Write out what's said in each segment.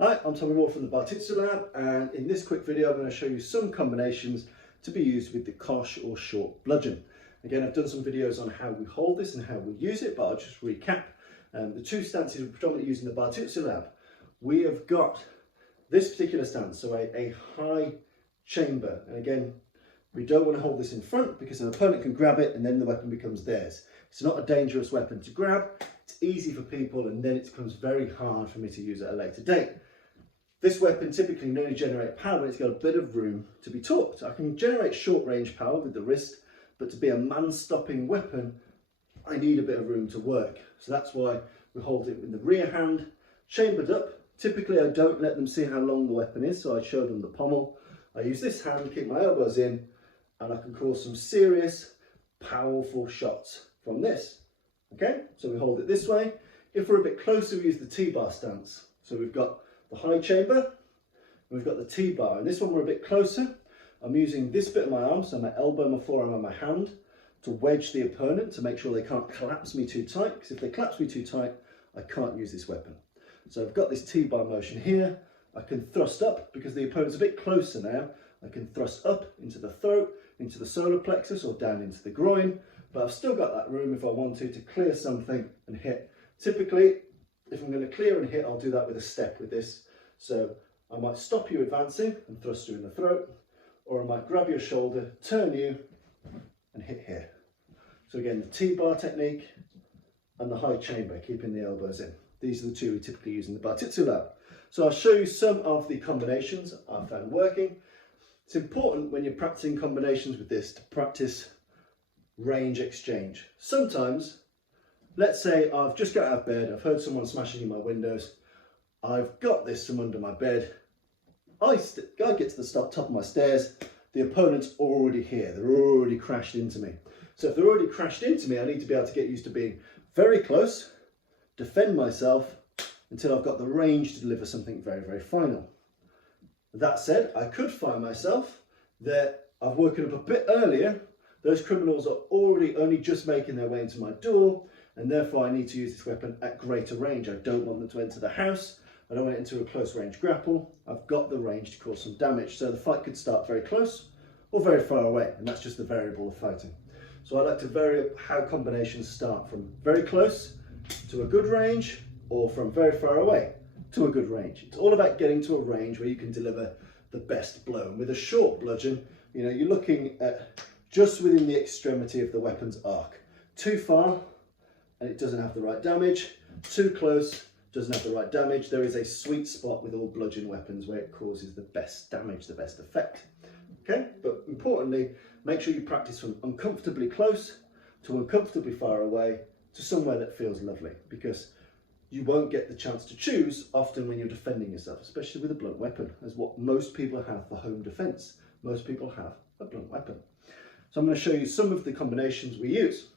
Hi, I'm Tommy Moore from the Bartitsu Lab, and in this quick video I'm going to show you some combinations to be used with the cosh or short bludgeon. Again, I've done some videos on how we hold this and how we use it, but I'll just recap. The two stances we're predominantly using in the Bartitsu Lab. We have got this particular stance, so a high chamber, and again, we don't want to hold this in front because an opponent can grab it and then the weapon becomes theirs. It's not a dangerous weapon to grab, it's easy for people, and then it becomes very hard for me to use at a later date. This weapon typically can only generate power when it's got a bit of room to be torqued. I can generate short range power with the wrist, but to be a man-stopping weapon, I need a bit of room to work. So that's why we hold it with the rear hand, chambered up. Typically I don't let them see how long the weapon is, so I show them the pommel. I use this hand to keep my elbows in, and I can cause some serious, powerful shots from this. Okay, so we hold it this way. If we're a bit closer, we use the T-bar stance. So we've got the high chamber, we've got the T-bar, and this one we're a bit closer. I'm using this bit of my arm, so my elbow, my forearm and my hand, to wedge the opponent to make sure they can't collapse me too tight, because if they collapse me too tight, I can't use this weapon. So I've got this T-bar motion here. I can thrust up because the opponent's a bit closer now. I can thrust up into the throat, into the solar plexus or down into the groin, but I've still got that room if I want to clear something and hit. Typically, if I'm going to clear and hit, I'll do that with a step with this. So I might stop you advancing and thrust you in the throat, or I might grab your shoulder, turn you and hit here. So again, the T-bar technique and the high chamber, keeping the elbows in. These are the two we typically use in the Bartitsu Lab. So I'll show you some of the combinations I've found working. It's important when you're practicing combinations with this to practice range exchange. Sometimes, let's say I've just got out of bed, I've heard someone smashing in my windows, I've got this from under my bed, I get to the top of my stairs, the opponent's already here, they're already crashed into me. So if they're already crashed into me, I need to be able to get used to being very close, defend myself until I've got the range to deliver something very, very final. That said, I could find myself that I've woken up a bit earlier, those criminals are already only just making their way into my door, and therefore I need to use this weapon at greater range. I don't want them to enter the house, I don't want it into a close range grapple, I've got the range to cause some damage. So the fight could start very close or very far away, and that's just the variable of fighting. So I like to vary up how combinations start from very close to a good range, or from very far away to a good range. It's all about getting to a range where you can deliver the best blow. And with a short bludgeon, you know, you're looking at just within the extremity of the weapon's arc. Too far and it doesn't have the right damage, too close, doesn't have the right damage. There is a sweet spot with all bludgeon weapons where it causes the best damage, the best effect. Okay, but importantly, make sure you practice from uncomfortably close to uncomfortably far away to somewhere that feels lovely, because you won't get the chance to choose often when you're defending yourself, especially with a blunt weapon, as what most people have for home defense. Most people have a blunt weapon. So I'm going to show you some of the combinations we use.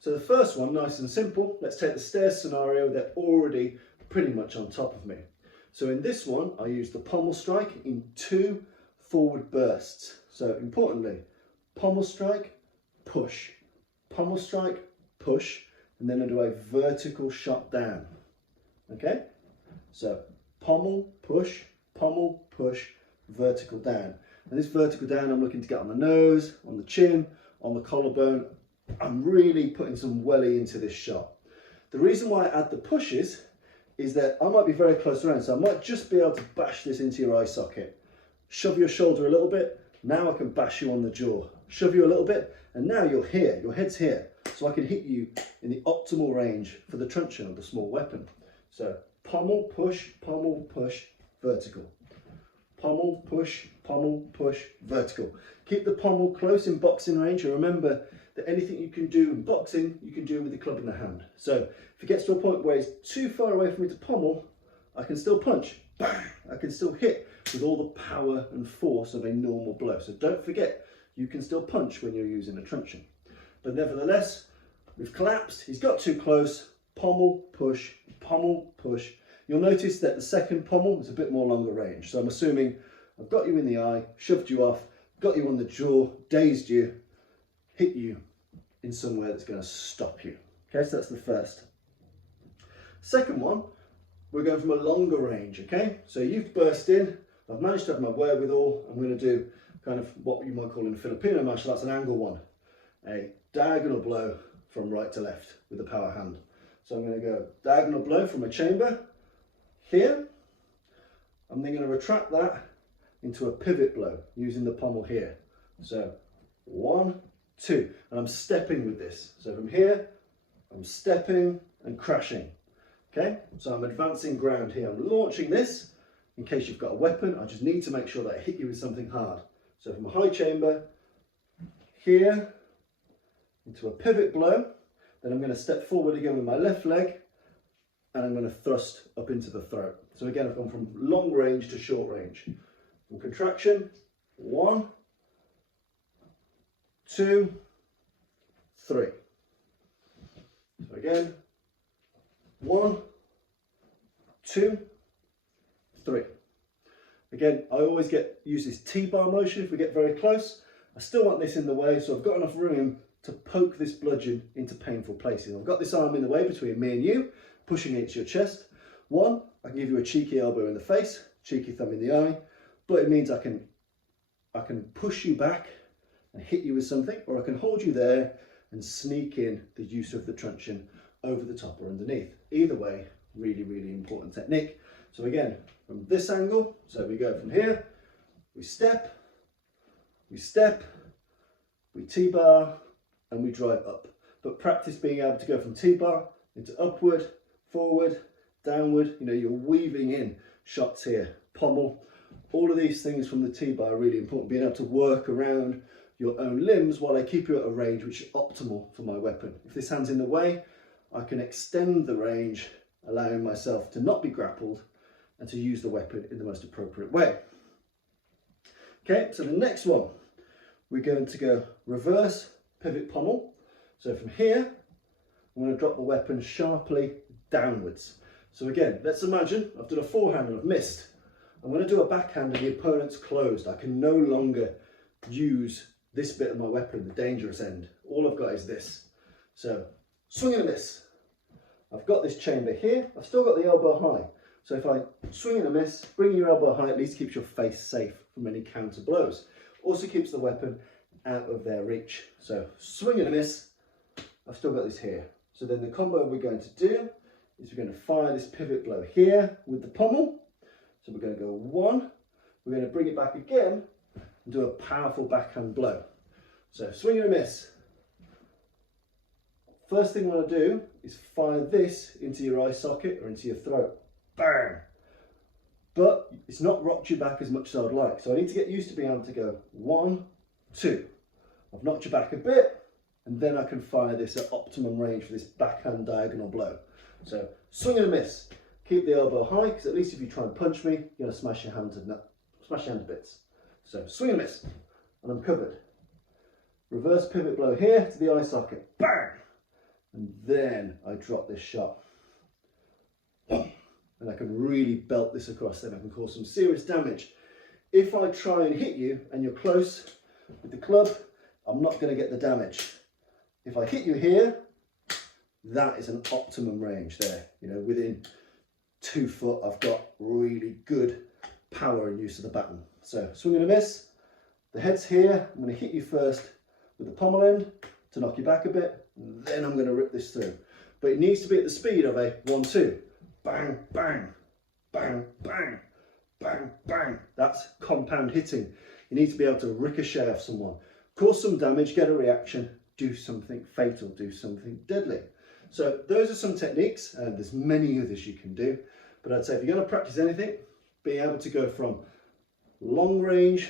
So the first one, nice and simple, let's take the stairs scenario. They're already pretty much on top of me. So in this one, I use the pommel strike in 2 forward bursts. So importantly, pommel strike, push, pommel strike, push, and then I do a vertical shot down. Okay, so pommel, push, vertical down. And this vertical down, I'm looking to get on the nose, on the chin, on the collarbone. I'm really putting some welly into this shot. The reason why I add the pushes is that I might be very close around, so I might just be able to bash this into your eye socket. Shove your shoulder a little bit, now I can bash you on the jaw. Shove you a little bit, and now you're here, your head's here. So I can hit you in the optimal range for the truncheon of the small weapon. So pommel, push, vertical. Pommel, push, vertical. Keep the pommel close in boxing range, and remember that anything you can do in boxing, you can do with the club in the hand. So if it gets to a point where it's too far away for me to pommel, I can still punch, bang! I can still hit with all the power and force of a normal blow. So don't forget, you can still punch when you're using a truncheon. But nevertheless, we've collapsed, he's got too close, pommel, push. You'll notice that the second pommel is a bit more longer range. So I'm assuming I've got you in the eye, shoved you off, got you on the jaw, dazed you, hit you in somewhere that's going to stop you. Okay, so that's the first. Second one, we're going from a longer range, okay? So you've burst in, I've managed to have my wherewithal. I'm going to do kind of what you might call in Filipino martial arts an angle one, a diagonal blow from right to left with the power hand. So I'm going to go diagonal blow from a chamber here. I'm then going to retract that into a pivot blow using the pommel here. So 1, 2, and I'm stepping with this. So from here, I'm stepping and crashing. Okay, so I'm advancing ground here. I'm launching this. In case you've got a weapon, I just need to make sure that I hit you with something hard. So from a high chamber, here, into a pivot blow. Then I'm going to step forward again with my left leg, and I'm going to thrust up into the throat. So again, I've gone from long range to short range. From contraction, 1, 2, 3. So again, 1, 2, 3. Again, I always use this T-bar motion if we get very close. I still want this in the way, so I've got enough room to poke this bludgeon into painful places. I've got this arm in the way between me and you, pushing against your chest. 1, I can give you a cheeky elbow in the face, cheeky thumb in the eye, but it means I can push you back and hit you with something, or I can hold you there and sneak in the use of the truncheon over the top or underneath. Either way, really, really important technique. So again, from this angle, so we go from here, we step, we T-bar, and we drive up. But practice being able to go from T-bar into upward, forward, downward. You know, you're weaving in shots here, pommel. All of these things from the T-bar are really important. Being able to work around your own limbs while I keep you at a range which is optimal for my weapon. If this hand's in the way, I can extend the range, allowing myself to not be grappled and to use the weapon in the most appropriate way. Okay, so the next one, we're going to go reverse pivot pommel. So from here, I'm going to drop the weapon sharply downwards. So again, let's imagine I've done a forehand and I've missed. I'm going to do a backhand and the opponent's closed. I can no longer use this bit of my weapon, the dangerous end. All I've got is this. So swing and a miss. I've got this chamber here. I've still got the elbow high. So if I swing and a miss, bring your elbow high, at least keeps your face safe from any counter blows. Also keeps the weapon out of their reach. So swing and a miss, I've still got this here. So then the combo we're going to do is we're going to fire this pivot blow here with the pommel. So we're going to go 1, we're going to bring it back again and do a powerful backhand blow. So swing and a miss. First thing I want to do is fire this into your eye socket or into your throat. Bang! But it's not rocked you back as much as I would like. So I need to get used to being able to go 1, 2. I've knocked you back a bit, and then I can fire this at optimum range for this backhand diagonal blow. So swing and a miss. Keep the elbow high, because at least if you try and punch me, you're going to smash your hand to bits. So swing and miss, and I'm covered. Reverse pivot blow here to the eye socket. Bang! And then I drop this shot. And I can really belt this across, then I can cause some serious damage. If I try and hit you and you're close with the club, I'm not going to get the damage. If I hit you here, that is an optimum range there. You know, within 2 foot, I've got really good power and use of the baton. So swing and a miss. The head's here. I'm going to hit you first with the pommel end to knock you back a bit. Then I'm going to rip this through. But it needs to be at the speed of a 1, 2. Bang, bang, bang, bang, bang, bang. That's compound hitting. You need to be able to ricochet off someone, cause some damage, get a reaction, do something fatal, do something deadly. So those are some techniques, and there's many others you can do. But I'd say if you're going to practice anything, being able to go from long range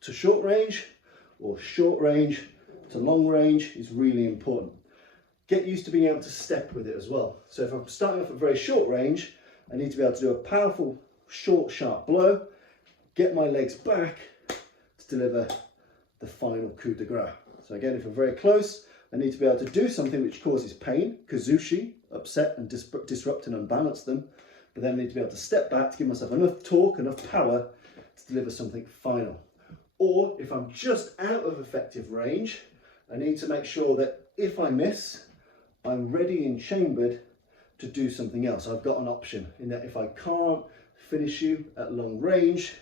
to short range, or short range to long range is really important. Get used to being able to step with it as well. So if I'm starting off at very short range, I need to be able to do a powerful, short, sharp blow, get my legs back to deliver the final coup de grace. So again, if I'm very close, I need to be able to do something which causes pain, kazushi, upset and disrupt and unbalance them, but then I need to be able to step back to give myself enough torque, enough power to deliver something final. Or if I'm just out of effective range, I need to make sure that if I miss, I'm ready and chambered to do something else. I've got an option in that if I can't finish you at long range,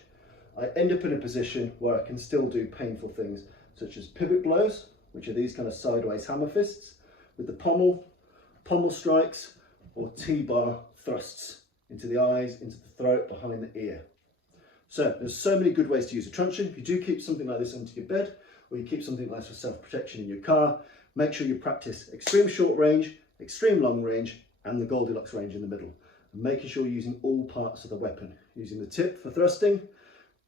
I end up in a position where I can still do painful things such as pivot blows, which are these kind of sideways hammer fists, with the pommel strikes, or T-bar thrusts into the eyes, into the throat, behind the ear. So there's so many good ways to use a truncheon. If you do keep something like this under your bed, or you keep something like this for self-protection in your car, make sure you practice extreme short range, extreme long range, and the Goldilocks range in the middle. And making sure you're using all parts of the weapon, using the tip for thrusting,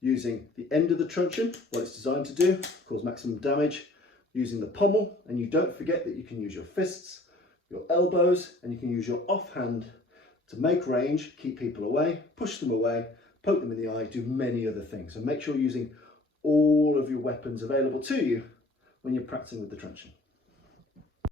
using the end of the truncheon, what it's designed to do, cause maximum damage, using the pommel, and you don't forget that you can use your fists, your elbows, and you can use your offhand to make range, keep people away, push them away, poke them in the eye, do many other things. So make sure you're using all of your weapons available to you when you're practicing with the truncheon.